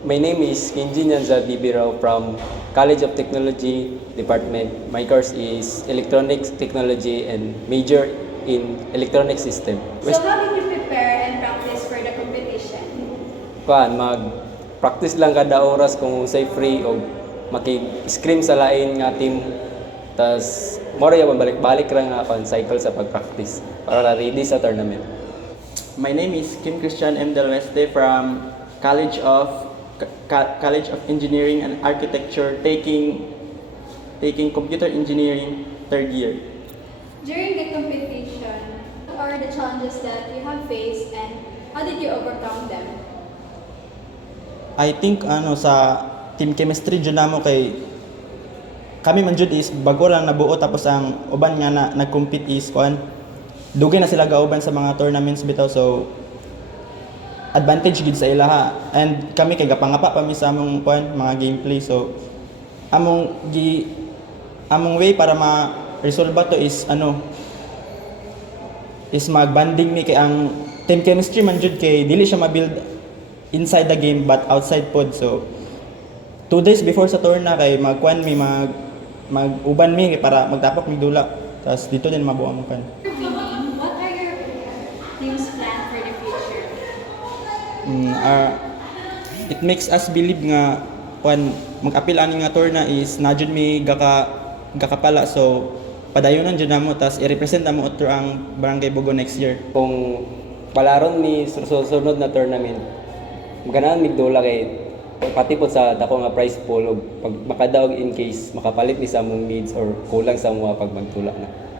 My name is Kinji Nyanza Bibirao from College of Technology Department. My course is Electronics Technology and major in Electronic System. So how did you prepare and practice for the competition? Mag-practice lang kada oras kung say free o makig-scream sa lain nga team. Tas moro ya balik-balik ra nga cycle sa pag-practice para ready sa tournament. My name is Kim Christian M. Del Weste from College of Engineering and Architecture, taking computer engineering third year. During the competition, what are the challenges that you have faced and how did you overcome them? I think sa team chemistry jud namo kay kami man jud is bago lang nabuo tapos ang uban nga na nag-compete is kuan dugay na sila gauban sa mga tournaments bitaw so advantage gid sa ilaha and kami kay gapangapa pa mi sa among kuan mga gameplay so among way para ma-resolve to is is mag-banding mi kay ang team chemistry man jud kay dili siya ma-build inside the game but outside pod so 2 days before sa tourna kay mag-uban mi para magtapok mi dula tas dito din mabuo mo kan. What are your team's plan for the future? It makes us believe nga kuan mag-apil ani nga tourna is na jud mi gakapala so padayonan jud namo tas i-represent namo otro ang Barangay Bugo next year. Kung palaron ni susunod na tournament, maganahan migdula kay pati po sa dako nga prize pool og pag makadaog in case makapalit ni sa among needs or kulang sa mga pag magtula na.